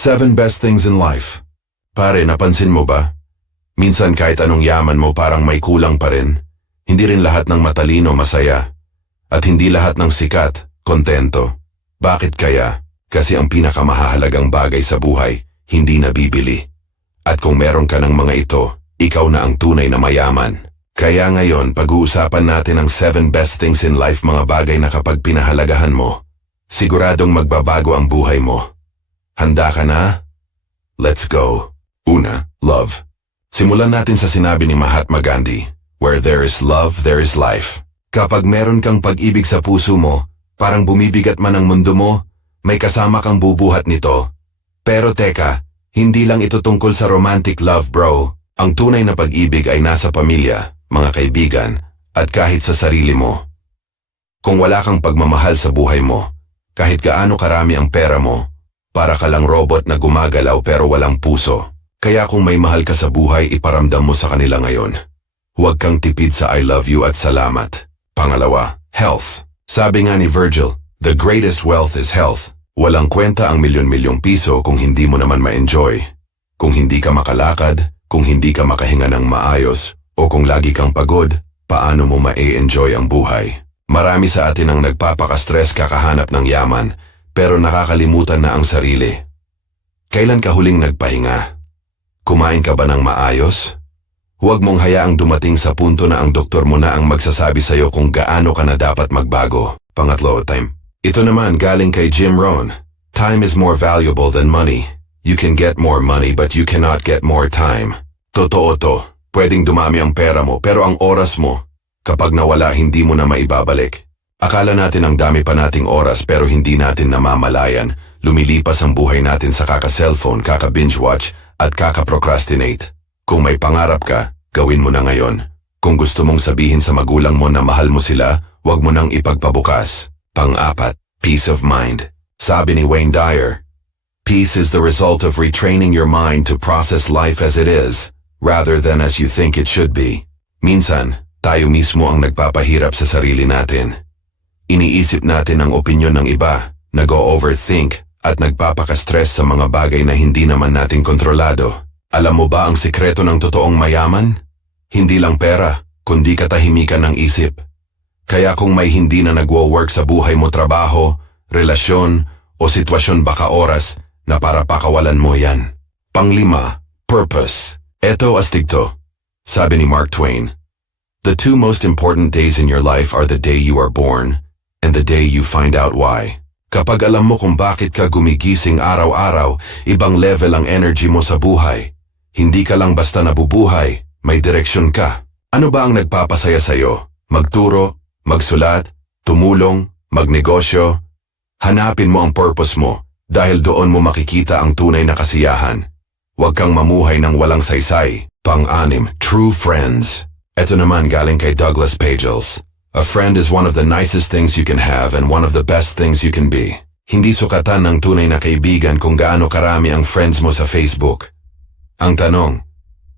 Seven best things in life. Pare, napansin mo ba? Minsan kahit anong yaman mo parang may kulang pa rin. Hindi rin lahat ng matalino masaya. At hindi lahat ng sikat, kontento. Bakit kaya? Kasi ang pinakamahalagang bagay sa buhay, hindi nabibili. At kung meron ka ng mga ito, ikaw na ang tunay na mayaman. Kaya ngayon, pag-uusapan natin ang 7 best things in life mga bagay na kapag pinahalagahan mo, siguradong magbabago ang buhay mo. Handa ka na? Let's go. Una, love. Simulan natin sa sinabi ni Mahatma Gandhi, Where there is love, there is life. Kapag meron kang pag-ibig sa puso mo, parang bumibigat man ang mundo mo, may kasama kang bubuhat nito. Pero teka, hindi lang ito tungkol sa romantic love bro. Ang tunay na pag-ibig ay nasa pamilya, mga kaibigan, at kahit sa sarili mo. Kung wala kang pagmamahal sa buhay mo, kahit gaano karami ang pera mo, para ka lang robot na gumagalaw pero walang puso. Kaya kung may mahal ka sa buhay, iparamdam mo sa kanila ngayon. Huwag kang tipid sa I love you at salamat. Pangalawa, health. Sabi nga ni Virgil, the greatest wealth is health. Walang kwenta ang milyon-milyong piso kung hindi mo naman ma-enjoy. Kung hindi ka makalakad, kung hindi ka makahinga ng maayos, o kung lagi kang pagod, paano mo ma-enjoy ang buhay? Marami sa atin ang nagpapaka-stress kakahanap ng yaman, pero nakakalimutan na ang sarili. Kailan ka huling nagpahinga? Kumain ka ba ng maayos? Huwag mong hayaang dumating sa punto na ang doktor mo na ang magsasabi sa'yo kung gaano ka na dapat magbago. Pangatlo, time. Ito naman galing kay Jim Rohn. Time is more valuable than money. You can get more money but you cannot get more time. Totoo to. Pwedeng dumami ang pera mo pero ang oras mo, kapag nawala hindi mo na maibabalik. Akala natin ang dami pa nating oras pero hindi natin namamalayan. Lumilipas ang buhay natin sa kaka-cellphone, kaka-binge watch at kaka-procrastinate. Kung may pangarap ka, gawin mo na ngayon. Kung gusto mong sabihin sa magulang mo na mahal mo sila, huwag mo nang ipagpabukas. Pang-apat, peace of mind. Sabi ni Wayne Dyer, Peace is the result of retraining your mind to process life as it is, rather than as you think it should be. Minsan, tayo mismo ang nagpapahirap sa sarili natin. Iniisip natin ang opinyon ng iba, nag-overthink, at nagpapaka-stress sa mga bagay na hindi naman natin kontrolado. Alam mo ba ang sikreto ng totoong mayaman? Hindi lang pera, kundi katahimikan ng isip. Kaya kung may hindi na nagwo-work sa buhay mo trabaho, relasyon, o sitwasyon baka oras na para pakawalan mo yan. Panglima, purpose. Eto astig to. Sabi ni Mark Twain, The two most important days in your life are the day you are born and the day you find out why. Kapag alam mo kung bakit ka gumigising araw-araw, ibang level ang energy mo sa buhay. Hindi ka lang basta nabubuhay, may direksyon ka. Ano ba ang nagpapasaya sa'yo? Magturo, magsulat, tumulong, magnegosyo? Hanapin mo ang purpose mo dahil doon mo makikita ang tunay na kasiyahan. Huwag kang mamuhay ng walang saysay. Pang-anim, true friends. Ito naman galing kay Douglas Pagels. A friend is one of the nicest things you can have and one of the best things you can be. Hindi sukatan ng tunay na kaibigan kung gaano karami ang friends mo sa Facebook. Ang tanong,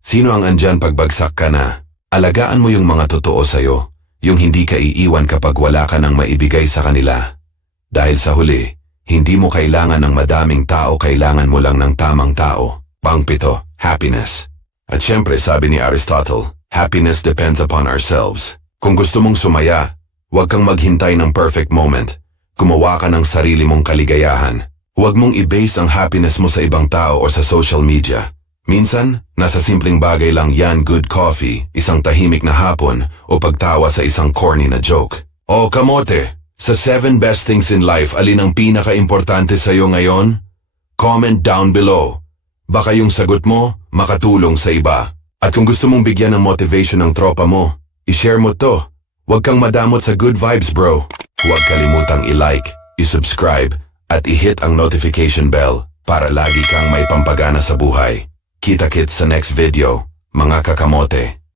sino ang andyan pagbagsak ka na? Alagaan mo yung mga totoo sa'yo, yung hindi ka iiwan kapag wala ka nang maibigay sa kanila. Dahil sa huli, hindi mo kailangan ng madaming tao, kailangan mo lang ng tamang tao. Pangpito, happiness. At syempre sabi ni Aristotle, happiness depends upon ourselves. Kung gusto mong sumaya, huwag kang maghintay ng perfect moment. Gumawa ka ng sarili mong kaligayahan. Huwag mong i-base ang happiness mo sa ibang tao o sa social media. Minsan, nasa simpleng bagay lang yan good coffee, isang tahimik na hapon, o pagtawa sa isang corny na joke. O kamote, sa 7 best things in life, alin ang pinaka-importante sa'yo ngayon? Comment down below. Baka yung sagot mo, makatulong sa iba. At kung gusto mong bigyan ng motivation ng tropa mo, I-share mo to. Huwag kang madamot sa good vibes bro. Huwag kalimutang i-like, i-subscribe, at i-hit ang notification bell para lagi kang may pampagana sa buhay. Kita-kits sa next video, mga kakamote.